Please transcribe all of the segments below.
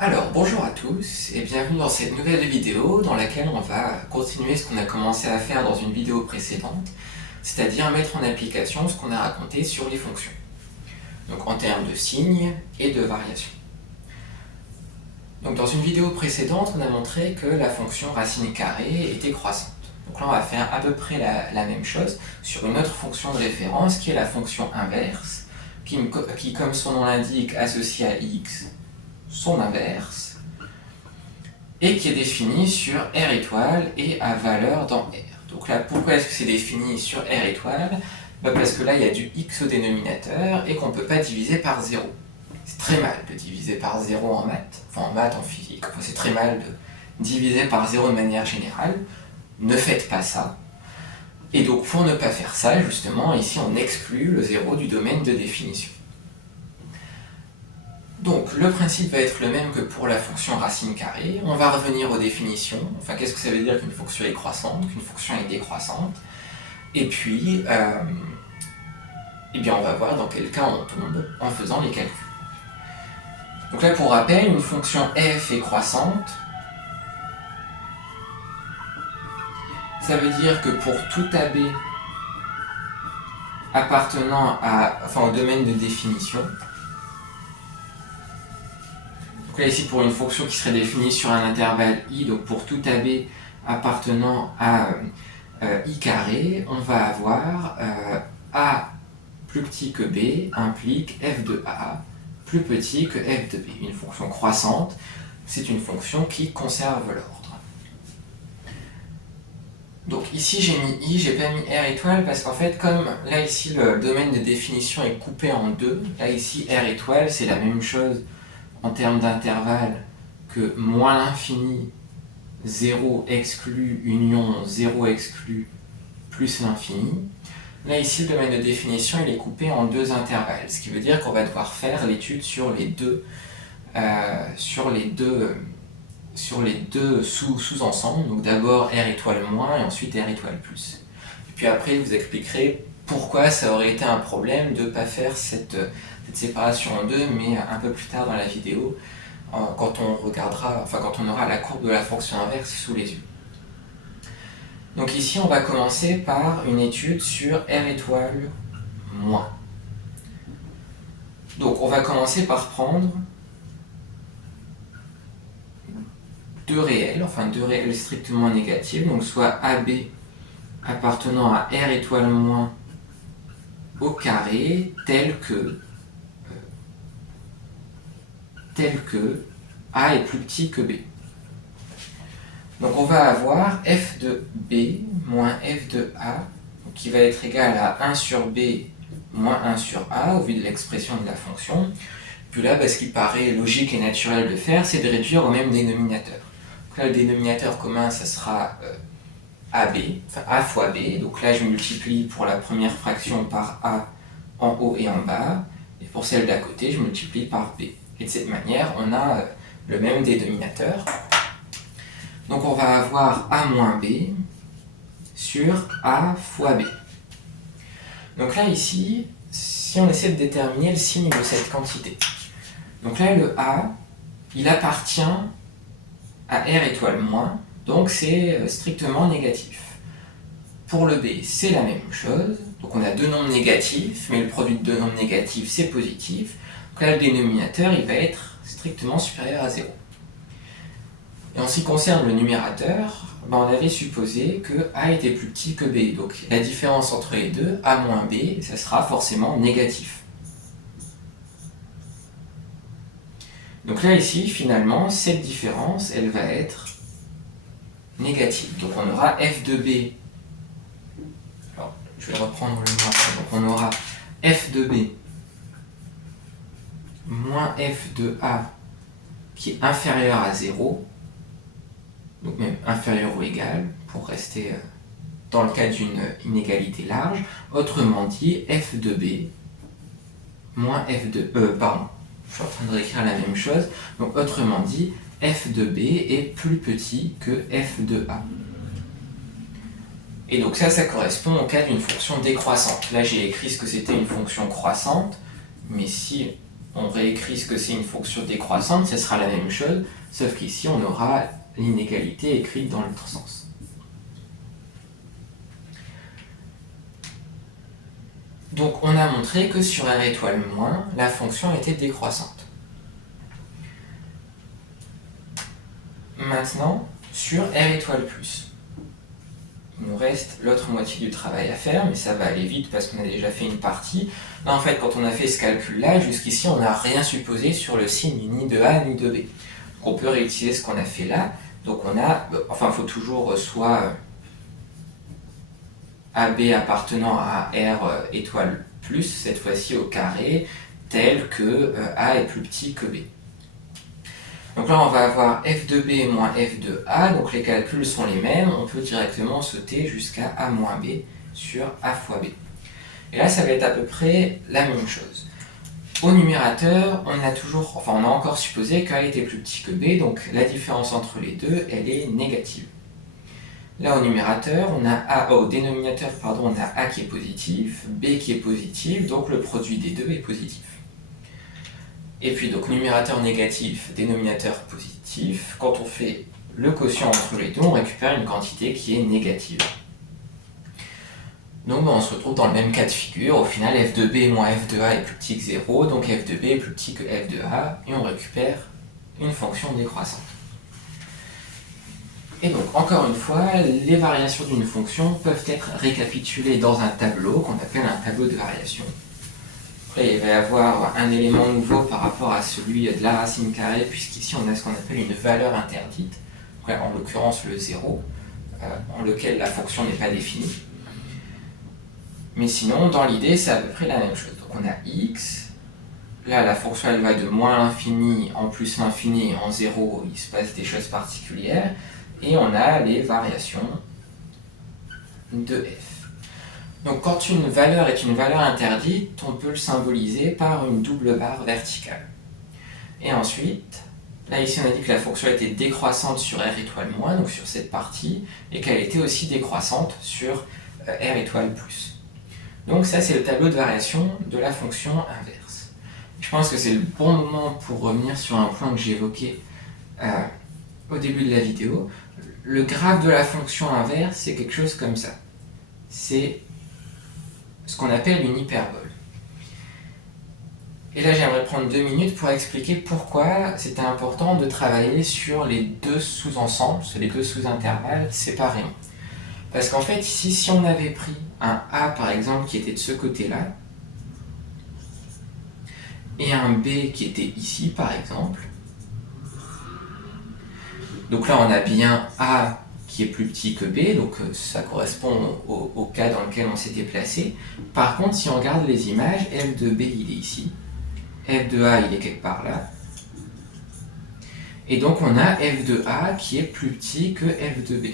Alors, bonjour à tous et bienvenue dans cette nouvelle vidéo dans laquelle on va continuer ce qu'on a commencé à faire dans une vidéo précédente, c'est-à-dire mettre en application ce qu'on a raconté sur les fonctions, donc en termes de signes et de variations. Donc dans une vidéo précédente, on a montré que la fonction racine carrée était croissante. Donc là, on va faire à peu près la même chose sur une autre fonction de référence qui est la fonction inverse, qui comme son nom l'indique, associe à x son inverse, et qui est définie sur R étoile et à valeur dans R. Donc là, pourquoi est-ce que c'est défini sur R étoile? Parce que là, il y a du x au dénominateur et qu'on ne peut pas diviser par 0. C'est très mal de diviser par 0 en maths, enfin en maths, en physique, c'est très mal de diviser par 0 de manière générale. Ne faites pas ça. Et donc, pour ne pas faire ça, justement, ici, on exclut le 0 du domaine de définition. Donc, le principe va être le même que pour la fonction racine carrée. On va revenir aux définitions. Enfin, qu'est-ce que ça veut dire qu'une fonction est croissante, qu'une fonction est décroissante. Et puis, eh bien, on va voir dans quel cas on tombe en faisant les calculs. Donc là, pour rappel, une fonction f est croissante. Ça veut dire que pour tout AB appartenant au domaine de définition, donc là ici pour une fonction qui serait définie sur un intervalle i, donc pour tout AB appartenant à i carré, on va avoir a plus petit que b implique f de a plus petit que f de b. Une fonction croissante, c'est une fonction qui conserve l'ordre. Donc ici j'ai mis i, j'ai pas mis R étoile parce qu'en fait comme là ici le domaine de définition est coupé en deux, là ici R étoile c'est la même chose en termes d'intervalle que moins l'infini, 0 exclu, union, 0 exclu, plus l'infini. Là ici le domaine de définition il est coupé en deux intervalles, ce qui veut dire qu'on va devoir faire l'étude sur les deux sous-ensembles, donc d'abord R étoile moins et ensuite R étoile plus. Et puis après, je vous expliquerai pourquoi ça aurait été un problème de ne pas faire cette séparation en deux, mais un peu plus tard dans la vidéo, quand on aura la courbe de la fonction inverse sous les yeux. Donc ici, on va commencer par une étude sur R étoile moins. Donc on va commencer par prendre deux réels strictement négatifs, donc soit AB appartenant à R étoile moins au carré, tel que A est plus petit que B. Donc on va avoir f de B moins f de A, qui va être égal à 1 sur B moins 1 sur A, au vu de l'expression de la fonction. Puis là, ce qui paraît logique et naturel de faire, c'est de réduire au même dénominateur. Donc là, le dénominateur commun, ça sera AB, enfin A fois B. Donc là, je multiplie pour la première fraction par A en haut et en bas. Et pour celle d'à côté, je multiplie par B. Et de cette manière, on a le même dénominateur. Donc on va avoir A moins B sur A fois B. Donc là, ici, si on essaie de déterminer le signe de cette quantité. Donc là, le A, il appartient à R étoile moins, donc c'est strictement négatif. Pour le B, c'est la même chose. Donc on a deux nombres négatifs, mais le produit de deux nombres négatifs, c'est positif. Donc là, le dénominateur, il va être strictement supérieur à 0. Et en ce qui concerne le numérateur, on avait supposé que A était plus petit que B. Donc la différence entre les deux, A moins B, ça sera forcément négatif. Donc là, ici, finalement, cette différence, elle va être négative. Donc on aura f de B. Alors, je vais reprendre le numérateur. Donc on aura f de B moins f de A qui est inférieur à 0. Donc même inférieur ou égal, pour rester dans le cas d'une inégalité large. Autrement dit, f de B moins f de... je suis en train de réécrire la même chose. Donc autrement dit, f de B est plus petit que f de A. Et donc ça correspond au cas d'une fonction décroissante. Là, j'ai écrit ce que c'était une fonction croissante, mais si on réécrit ce que c'est une fonction décroissante, ce sera la même chose, sauf qu'ici on aura l'inégalité écrite dans l'autre sens. Donc on a montré que sur R étoile moins, la fonction était décroissante. Maintenant, sur R étoile plus. Il nous reste l'autre moitié du travail à faire, mais ça va aller vite parce qu'on a déjà fait une partie. Là, en fait, quand on a fait ce calcul-là, jusqu'ici, on n'a rien supposé sur le signe ni de A ni de B. Donc, on peut réutiliser ce qu'on a fait là. Donc, il faut toujours soit AB appartenant à R étoile plus, cette fois-ci au carré, tel que A est plus petit que B. Donc là, on va avoir f de b moins f de a, donc les calculs sont les mêmes, on peut directement sauter jusqu'à a moins b sur a fois b. Et là, ça va être à peu près la même chose. Au numérateur, on a encore supposé qu'a était plus petit que b, donc la différence entre les deux, elle est négative. Là, au numérateur, au dénominateur, on a a qui est positif, b qui est positif, donc le produit des deux est positif. Et puis donc numérateur négatif, dénominateur positif, quand on fait le quotient entre les deux, on récupère une quantité qui est négative. Donc on se retrouve dans le même cas de figure, au final f de b moins f de a est plus petit que 0, donc f de b est plus petit que f de a, et on récupère une fonction décroissante. Et donc encore une fois, les variations d'une fonction peuvent être récapitulées dans un tableau qu'on appelle un tableau de variation. Après, il va y avoir un élément nouveau par rapport à celui de la racine carrée, puisqu'ici on a ce qu'on appelle une valeur interdite, en l'occurrence le 0, en lequel la fonction n'est pas définie. Mais sinon, dans l'idée, c'est à peu près la même chose. Donc on a x, là la fonction elle va de moins l'infini en plus l'infini, en 0, il se passe des choses particulières, et on a les variations de f. Donc quand une valeur est une valeur interdite, on peut le symboliser par une double barre verticale. Et ensuite, là ici on a dit que la fonction était décroissante sur R étoile moins, donc sur cette partie, et qu'elle était aussi décroissante sur R étoile plus. Donc ça c'est le tableau de variation de la fonction inverse. Je pense que c'est le bon moment pour revenir sur un point que j'ai évoqué au début de la vidéo. Le graphe de la fonction inverse, c'est quelque chose comme ça. C'est ce qu'on appelle une hyperbole. Et là, j'aimerais prendre 2 minutes pour expliquer pourquoi c'était important de travailler sur les deux sous-ensembles, sur les deux sous-intervalles séparément. Parce qu'en fait, ici, si on avait pris un A, par exemple, qui était de ce côté-là, et un B qui était ici, par exemple, donc là, on a bien A qui est plus petit que B, donc ça correspond au cas dans lequel on s'était placé. Par contre, si on regarde les images, f de B il est ici, f de A il est quelque part là, et donc on a f de A qui est plus petit que f de B.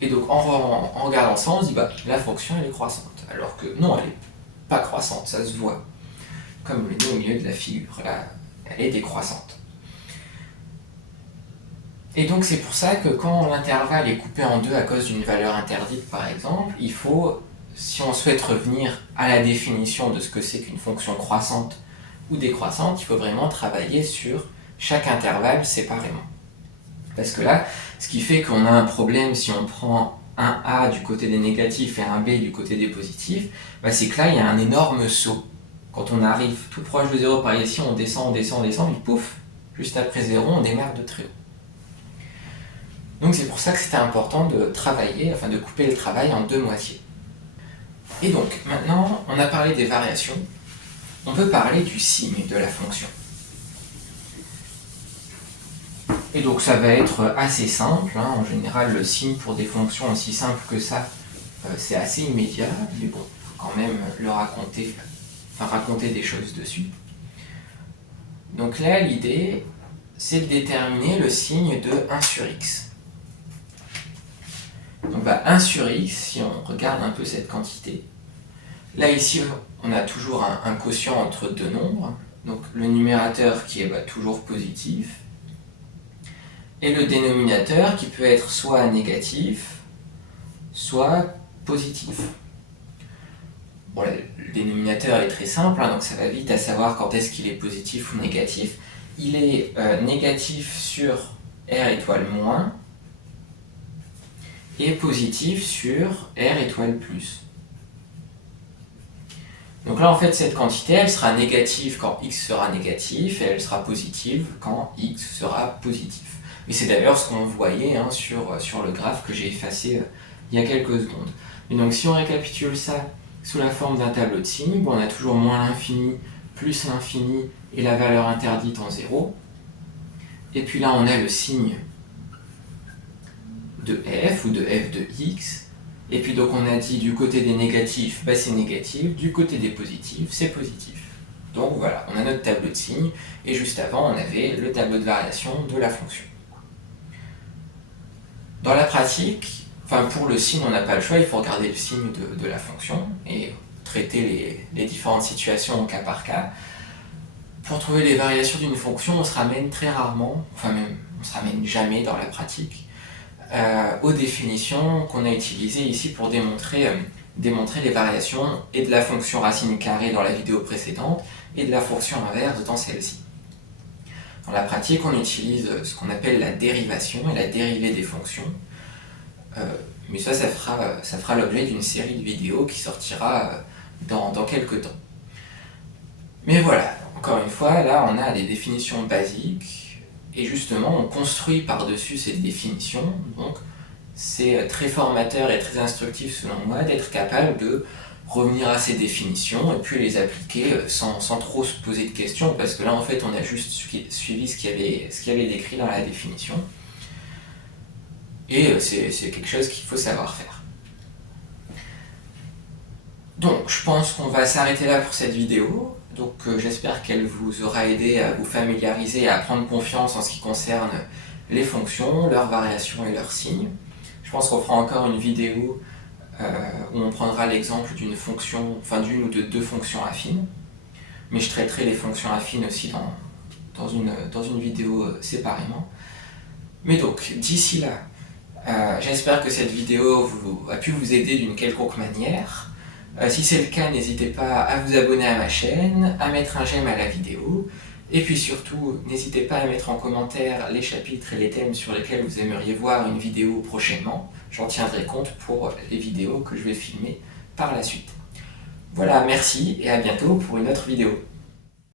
Et donc en regardant ça, on se dit la fonction elle est croissante, alors que non, elle n'est pas croissante, ça se voit, comme le nez au milieu de la figure, là, elle est décroissante. Et donc c'est pour ça que quand l'intervalle est coupé en deux à cause d'une valeur interdite par exemple, il faut, si on souhaite revenir à la définition de ce que c'est qu'une fonction croissante ou décroissante, il faut vraiment travailler sur chaque intervalle séparément. Parce que là, ce qui fait qu'on a un problème si on prend un A du côté des négatifs et un B du côté des positifs, c'est que là il y a un énorme saut. Quand on arrive tout proche de 0 par ici, on descend, et pouf, juste après 0, on démarre de très haut. Donc c'est pour ça que c'était important de travailler, de couper le travail en deux moitiés. Et donc, maintenant, on a parlé des variations, on peut parler du signe de la fonction. Et donc ça va être assez simple, en général le signe pour des fonctions aussi simples que ça, c'est assez immédiat, mais bon, il faut quand même le raconter des choses dessus. Donc là, l'idée, c'est de déterminer le signe de 1 sur x. Donc 1 sur x, si on regarde un peu cette quantité, là ici on a toujours un quotient entre deux nombres, donc le numérateur qui est toujours positif, et le dénominateur qui peut être soit négatif, soit positif. bon, le dénominateur est très simple, hein, donc ça va vite à savoir quand est-ce qu'il est positif ou négatif. Il est négatif sur R étoile moins et positif sur R étoile plus. Donc là, en fait, cette quantité, elle sera négative quand x sera négatif et elle sera positive quand x sera positif. Et c'est d'ailleurs ce qu'on voyait hein, sur le graphe que j'ai effacé il y a quelques secondes. Et donc si on récapitule ça sous la forme d'un tableau de signes, bon, on a toujours moins l'infini, plus l'infini et la valeur interdite en 0. Et puis là, on a le signe de f ou de f de x. Et puis donc on a dit du côté des négatifs, bah, c'est négatif, du côté des positifs, c'est positif. Donc voilà, on a notre tableau de signes, et juste avant on avait le tableau de variation de la fonction. Dans la pratique, enfin pour le signe on n'a pas le choix, il faut regarder le signe de la fonction, et traiter les différentes situations au cas par cas. Pour trouver les variations d'une fonction, on se ramène très rarement, enfin même on se ramène jamais dans la pratique, aux définitions qu'on a utilisées ici pour démontrer les variations et de la fonction racine carrée dans la vidéo précédente et de la fonction inverse dans celle-ci. Dans la pratique, on utilise ce qu'on appelle la dérivation et la dérivée des fonctions. Mais ça fera l'objet d'une série de vidéos qui sortira dans quelques temps. Mais voilà, encore une fois, là on a des définitions basiques. Et justement, on construit par-dessus ces définitions, donc c'est très formateur et très instructif selon moi d'être capable de revenir à ces définitions et puis les appliquer sans trop se poser de questions, parce que là en fait on a juste suivi ce qu'il y avait décrit dans la définition. Et c'est quelque chose qu'il faut savoir faire. Donc je pense qu'on va s'arrêter là pour cette vidéo. Donc j'espère qu'elle vous aura aidé à vous familiariser et à prendre confiance en ce qui concerne les fonctions, leurs variations et leurs signes. Je pense qu'on fera encore une vidéo où on prendra l'exemple d'une fonction, enfin d'une ou de deux fonctions affines. Mais je traiterai les fonctions affines aussi dans une vidéo séparément. Mais donc d'ici là, j'espère que cette vidéo a pu vous aider d'une quelconque manière. Si c'est le cas, n'hésitez pas à vous abonner à ma chaîne, à mettre un j'aime à la vidéo, et puis surtout, n'hésitez pas à mettre en commentaire les chapitres et les thèmes sur lesquels vous aimeriez voir une vidéo prochainement. J'en tiendrai compte pour les vidéos que je vais filmer par la suite. Voilà, merci et à bientôt pour une autre vidéo.